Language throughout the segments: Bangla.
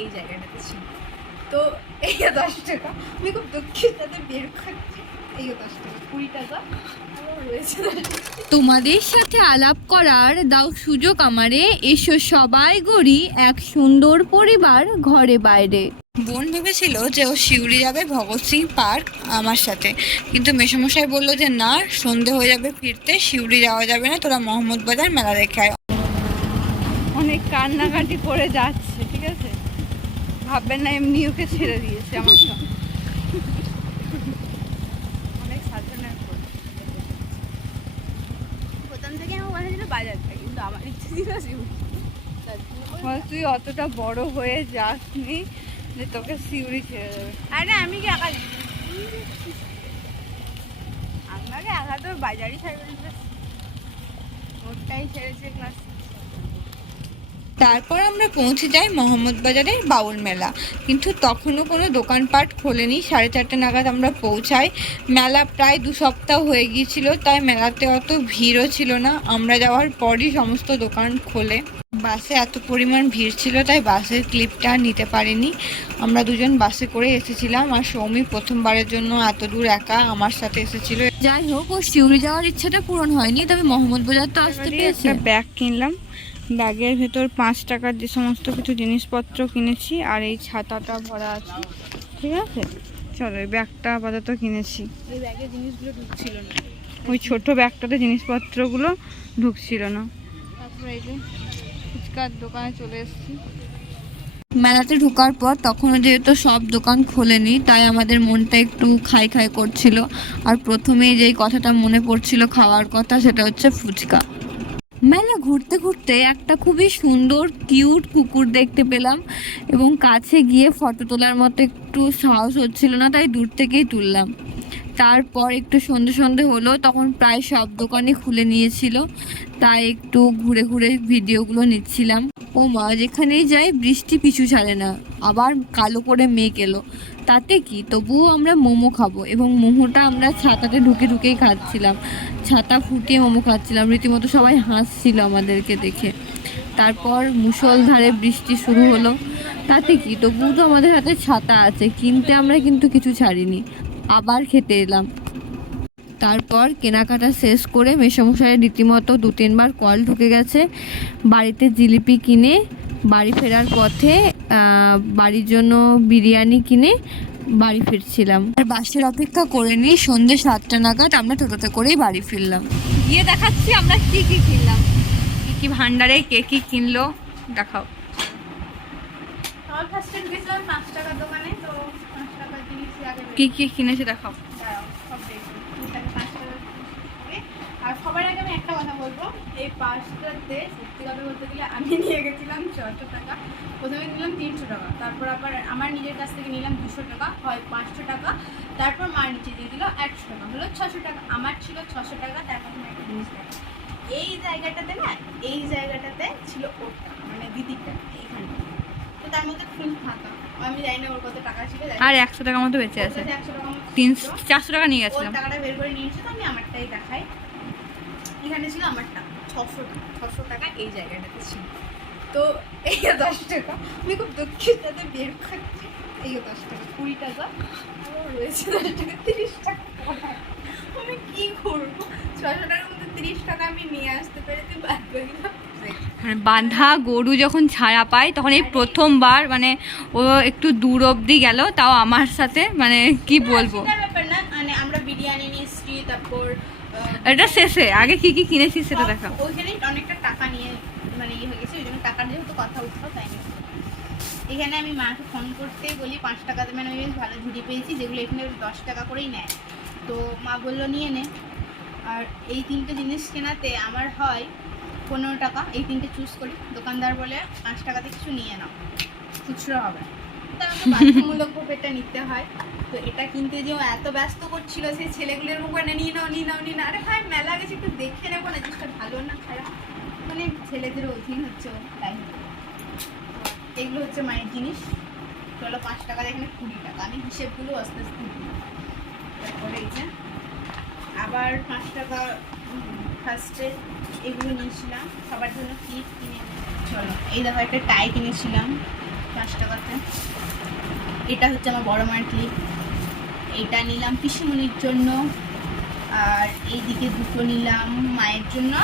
এই জায়গাটাতে ছিল। তো এই 10 টাকা আমি খুব দুঃখের সাথে বের করছি, এই 10 টাকা 20 টাকা রয়েছে। তোমাদের সাথে আলাপ করার দাও সুযোগ আমারে, এসো সবাই গড়ি এক সুন্দর পরিবার ঘরে বাইরে। বোন ভেবেছিল যে ও শিউরি যাবে ভগৎ সিং পার্ক আমার সাথে, কিন্তু মেসোমশাই বললো যে না, সন্ধে হয়ে যাবে ফিরতে, শিউরি যাওয়া যাবে না, তোরা মোহাম্মদ বাজার মেলা দেখে আয়। অনেক কান্নাকাটি করে যাচ্ছে, ঠিক আছে, ভাববেন না এমনি ওকে ছেড়ে দিয়েছে আমার সঙ্গে। অনেক সাধনার পর প্রথম থেকে আমার মনে হচ্ছিল বাজার থেকে, কিন্তু আমার ইচ্ছে ছিল শিউরি। তুই অতটা বড় হয়ে যাসনি যে তোকে শিউরি ছেড়ে দেবে। আরে আমি কি একা, আমাকে একা তো বাজারই ছাড়বে, ওটাই ছেড়েছে ক্লাস। তারপর আমরা পৌঁছে যাই মোহাম্মদ বাজারের বাউল মেলা, কিন্তু তখনও কোনো দোকানপাট খোলেনি। 4:30 নাগাদ আমরা পৌঁছাই। মেলা প্রায় 2 সপ্তাহ হয়ে গিয়েছিল, তাই মেলাতে অত ভিড়ও ছিল না। আমরা যাওয়ার পরই সমস্ত দোকান খোলে। বাসে এত পরিমাণ ভিড় ছিল তাই বাসের ক্লিপটা নিতে পারিনি। আমরা দুজন বাসে করে এসেছিলাম, আর সৌমি প্রথমবারের জন্য এত দূর একা আমার সাথে এসেছিল। যাই হোক, ও শিউরি যাওয়ার ইচ্ছাটা পূরণ হয়নি, তবে মোহাম্মদ বাজার তো আসতে পেরেছে। একটা ব্যাগ কিনলাম, ব্যাগের ভেতর 5 টাকার যে সমস্ত কিছু জিনিসপত্র কিনেছি, আর এই ছাতাটা ভরা আছে, ঠিক আছে। চলো, এই ব্যাগটা আপাতত কিনেছি। এই ব্যাগের জিনিসগুলো ঢুকছিল না, ওই ছোট ব্যাগটাতে জিনিসপত্রগুলো ঢুকছিল না। তারপরে এই যে ফুচকার দোকানে চলে এসেছি। মেলাতে ঢোকার পর তখনও যেহেতু সব দোকান খোলেনি, তাই আমাদের মনটা একটু খাই খাই করছিল। আর প্রথমেই যেই কথাটা মনে পড়ছিল খাওয়ার কথা, সেটা হচ্ছে ফুচকা। মেলা ঘুরতে ঘুরতে একটা খুবই সুন্দর কিউট কুকুর দেখতে পেলাম, এবং কাছে গিয়ে ফটো তোলার মতো একটু সাহস হচ্ছিল না, তাই দূর থেকেই তুললাম। তারপর একটু সন্ধে সন্ধে হলো, তখন প্রায় সব দোকানই খুলে নিয়েছিল, তাই একটু ঘুরে ঘুরে ভিডিওগুলো নিচ্ছিলাম। ও মা, যেখানেই যাই বৃষ্টি পিছু ছাড়ে না, আবার কালো করে মেঘ এলো, তাতে কি, তবুও আমরা মোমো খাবো, এবং মোমোটা আমরা ছাতাতে ঢুকে ঢুকেই খাচ্ছিলাম। ছাতা ফুটিয়ে মোমো খাচ্ছিলাম, রীতিমতো সবাই হাসছিল আমাদেরকে দেখে। তারপর মুষলধারে বৃষ্টি শুরু হলো, তাতে কি, তবুও তো আমাদের হাতে ছাতা আছে, কিনতে আমরা কিন্তু কিছু ছাড়িনি, আবার খেতে এলাম। তারপর কেনাকাটা শেষ করে মেসোমশাইয়ের রীতিমতো 2-3 বার কল ঢুকে গেছে। বাড়িতে জিলিপি কিনে বাড়ি ফেরার পথে বাড়ির জন্য বিরিয়ানি কিনে বাড়ি ফিরছিলাম। আর বাসের অপেক্ষা করে নিই, সন্ধ্যে 7টা নাগাদ আমরা টোটোতে করেই বাড়ি ফিরলাম। গিয়ে দেখাচ্ছি আমরা কি কি কিনলাম, কি কি ভান্ডারে কে কি কিনলো দেখাও। আমার ফার্স্ট টাইম গেছিলাম 5 টাকার দোকানে, তো 5 টাকার জিনিস আগে কি কি কিনেছে দেখাও। সব দেখি 5 টাকার। আর সবার আগে আমি একটা কথা বলবো, এই পাঁচটাতে সত্যি কথা বলতে গেলে আমি নিয়ে গেছিলাম 600 টাকা। প্রথমে নিলাম 300 টাকা, তারপর আবার আমার নিজের কাছ থেকে নিলাম 200 টাকা, হয় 500 টাকা, তারপর মার নিচে দিয়ে দিল 100 টাকা, হলো 600 টাকা। আমার ছিল 600 টাকা, তারপর আমি একটা জিনিস দেখো, এই জায়গাটাতে না, এই জায়গাটাতে ছিল ওর টাকা, মানে দিদির টাকা এইখানটা, তো তার মধ্যে ফুল ফাঁকা। আমি জানি না ওর কত টাকা ছিল, আর 100 টাকা মতো বেঁচে আছে। 100 টাকা মতো 400 টাকা নিয়ে গেছিলাম। ওর টাকাটা বের করে নিয়েছি, তো আমি আমারটাই দেখাই। এখানে ছিল আমার টাকা 600 টাকা এই জায়গাটাতে ছিল। তো এই 10 টাকা আমি খুব দুঃখের সাথে বের করছি, এই 10 টাকা 20 টাকা রয়েছে, 10 টাকা 30 টাকা আমি কি করবো? 600 টাকার মধ্যে 30 টাকা আমি নিয়ে আসতে পেরেছি, বাদ বাকিটা বাঁধা গরু যখন ছায়া পায় তখন এই প্রথমবার, মানে ও একটু দূর অবধি গেল, তাও আমার সাথে, মানে কি বলবো। ব্যাপার না, মানে আমরা বিরিয়ানি নিয়েছি, তারপর এটা শেষে আগে কি কি কিনেছিস সেটা দেখা। ওইখানে অনেকটা টাকা নিয়ে মানে ইয়ে হয়ে গেছে, ওই জন্য টাকার যেহেতু কথা উঠলো তাই না। এখানে আমি মাকে ফোন করতে বলি 5 টাকা দেবেন, আমি বেশ ভালো ঝুড়ি পেয়েছি, যেগুলো এখানে 10 টাকা করেই নেয়। তো মা বললো নিয়ে নে। আর এই 3টে জিনিস কেনাতে আমার হয় 15 টাকা, এই 3টে চুজ করি। দোকানদার বলে 5 টাকাতে কিছু নিয়ে নাও, খুচরো হবে, তা আমাকে বাধ্যতামূলকভাবে এটা নিতে হয়। তো এটা কিনতে যে ও এত ব্যস্ত করছিল, সেই ছেলেগুলোর মুখ না, নিয়ে নাও নিয়ে নাও নিয়ে নাও, আরে ভাই মেলা গেছে একটু দেখে নেবো না, জিনিসটা ভালো না খারাপ, মানে ছেলেদের অধীন হচ্ছে ও, তাই। এগুলো হচ্ছে মায়ের জিনিস, চলো 5 টাকা, এখানে 20 টাকা, আমি হিসেবগুলো আস্তে আস্তে দিই। তারপরে এই যে আবার 5 টাকা ফার্স্টে এগুলো নিয়েছিলাম, সবার জন্য ক্লিপ কিনে। চলো এই দেখো একটা টাই কিনেছিলাম, 5 টাকাতে। এটা হচ্ছে আমার বড় মায়ের ক্লিপ, এইটা নিলাম পিসিমণির জন্য, আর এইদিকে দুটো নিলাম মায়ের জন্য,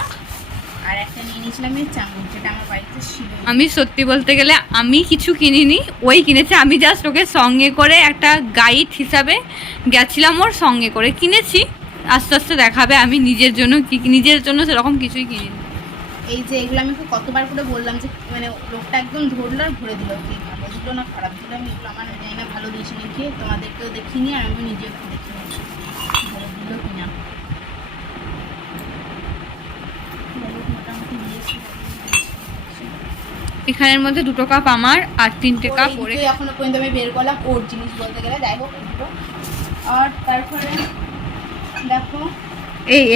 আর একটা নিয়ে নিয়েছিলাম এই চামচ, যেটা আমার বাড়িতে ছিল। আমি সত্যি বলতে গেলে আমি কিছু কিনিনি, ওই কিনেছে। আমি জাস্ট ওকে সঙ্গে করে একটা গাইড হিসাবে গেছিলাম, ওর সঙ্গে করে কিনেছি। আস্তে আস্তে দেখাবে, আমি নিজের জন্য নিজের জন্য সেরকম কিছুই কিনিনি। এই যে এগুলো আমি ওকে কতবার করে বললাম যে মানে লোকটা একদম ধরলো আর ভরে দিল, কি ভালো দিল না খারাপ দিল আমি এগুলো আমার জানি না, ভালো দিয়েছি নাকি, তোমাদেরকেও দেখিনি আর আমি নিজেও দেখিনি ভালো দিল কিনা। মোটামুটি দিয়েছি। এখানের মধ্যে 2টো কাপ আমার আর 3টে কাপ ওরে। এখনো পর্যন্ত আমি বের করলাম ওর জিনিস বলতে গেলে, যাই হোক এগুলো। আর তারপরে দেখো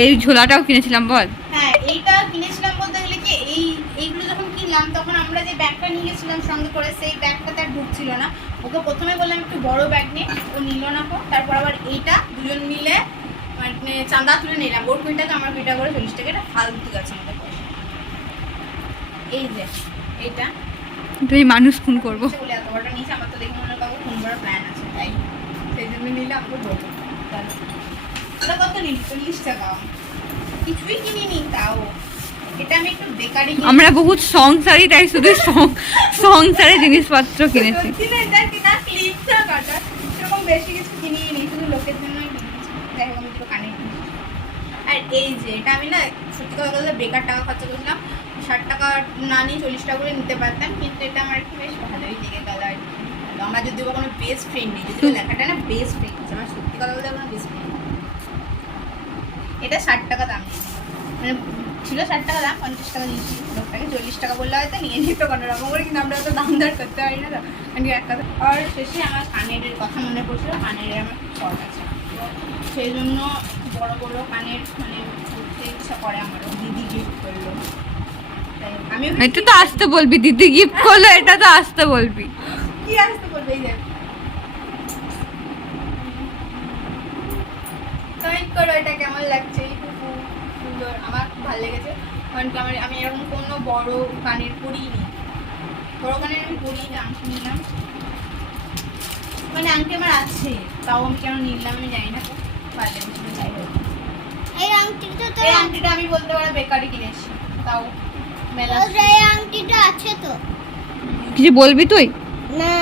এই ঝোলাটাও কিনেছিলাম বল। হ্যাঁ এইটা কিনেছিলাম বলতে গেলে কি, এইগুলো যখন কিনলাম তখন আমরা যে ব্যাগটা নিয়ে গেছিলাম সঙ্গে করে, সেই ব্যাগটা তার ঢুকছিল না। ওকে প্রথমে বললাম একটু বড় ব্যাগ নিয়ে, ও নিল না। তারপর আবার এইটা দুজন মিলে মানে চাঁদা তুলে নিলাম, ওর কুড়ি টাকা আমার 20 টাকা করে 40 টাকা, এটা ফালতু গেছে আমাদের পয়সা। এই যে এইটা তুই মানুষ খুন করবো বলে এত বড়টা নিয়েছি, আমার তো দেখে মনে করবো খুন করার প্ল্যান আছে, তাই সেই জন্য নিলাম। ওকে বলবো ওটা কত নিল, 40 টাকা, কিছুই কিনিনি তাও। এটা আমি একটু বেকারি, আমরা বহুত সংসারী, তাই শুধু সংসারে জিনিসপত্র কিনেছি। এটা কিনা ক্লিপটা কাটা, এরকম বেশি কিছু কিনিয়ে নিই, শুধু লোকের জন্যই কিনেছি। যাই হোক আমি দুটো কানে কিনেছি। আর এই যে এটা আমি না সত্যি কথা বলতে বেকার টাকা খরচা করেছিলাম, 60 টাকা না নিয়ে 40 টাকা করে নিতে পারতাম, কিন্তু এটা আমার একটু বেশ ভালোই লেগে গেল আর কি। আমার যদি কোনো বেস্ট ফ্রেন্ড নেই, যদি লেখাটা না বেস্ট ফ্রেন্ড, আমার সত্যি কথা বলতে আমার বেস্ট ফ্রেন্ড। এটা 60 টাকা দাম মানে ছিল, 60 টাকা দাম, 50 টাকা দিয়েছি লোকটাকে, 40 টাকা বললে হয়তো নিয়ে নিত কোনো রকম করে, কিন্তু আমরা তো দাম দর করতে পারি না তো একটা। আর শেষে আমার কানের কথা মনে পড়ছিল, কানের আমার শখ আছে, তো সেই জন্য বড় বড় কানের মানে করতে ইচ্ছা করে আমারও। দিদি গিফট করলো, তাই আমি এটা তো আসতে বলবি, দিদি গিফট করলো, এটা তো আসতে বলবি। কি আসতে বলবে, এই দেখ কমেন্ট করো এটা কেমন লাগছে, খুব সুন্দর, আমার খুব ভালো লেগেছে। কারণ কি আমি এরকম কোনো বড় কানের পরিনি, বড় কানের আমি পরি না, আংটি নিলাম, মানে আংটি আমার আছে, তাও আমি কেন নিলাম আমি জানি না, ভালো লেগেছিল। যাই হোক এই আংটিটা তো এই আংটিটা আমি বলতে পারো বেকারি কিনেছি, তাও মেলা। এই আংটিটা আছে তো কিছু বলবি তুই? না,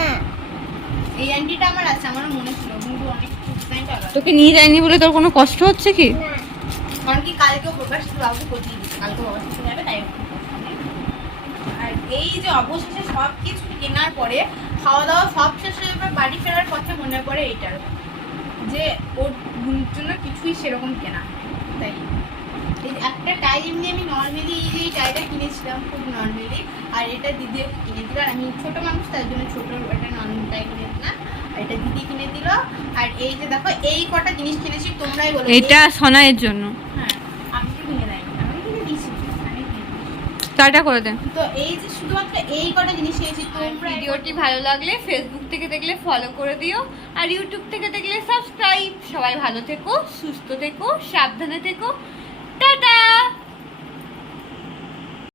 এই আংটিটা আমার আছে, আমারও মনে ছিল, কিন্তু অনেক ডিজাইনটা আলাদা। তোকে নিয়ে যায়নি বলে তোর কোনো কষ্ট হচ্ছে কি? না কারণ কি কালকেও প্রকাশ বাবু কোচিং দিচ্ছে, কালকে বাবার সাথে যাবে, তাই একটু কষ্ট নেই। আর এই যে অবশেষে সব কিছু কেনার পরে খাওয়া দাওয়া সব শেষ হয়ে যাবে, বাড়ি ফেরার পথে মনে পড়ে এইটার, যে ওর বোনের জন্য কিছুই সেরকম কেনা, তাই এই একটা টাই এমনি আমি নর্মালি এই যে টাইটা কিনেছিলাম খুব নর্মালি, আর এটা দিদিও কিনে দিল, আর আমি ছোটো মানুষ তার জন্য ছোটো একটা নর্মাল টাই কিনে দিলাম, আর এটা দিদি কিনে দিল। আর এই যে দেখো এই কটা জিনিস কিনেছি, তোমরাই বলো এটা সোনাইয়ের জন্য। হ্যাঁ আমি তো কিনে দেয়নি, আমি কিনে দিয়েছি, আমি কিনে দিয়েছি। টাটা করে দে। তো এই যে শুধুমাত্র এই কটা জিনিস নিয়েছি, তোমরা ভিডিওটি ভালো লাগলে ফেসবুক থেকে দেখলে ফলো করে দিও, আর ইউটিউব থেকে দেখলে সাবস্ক্রাইব। সবাই ভালো থেকো, সুস্থ থেকো, সাবধানে থেকো।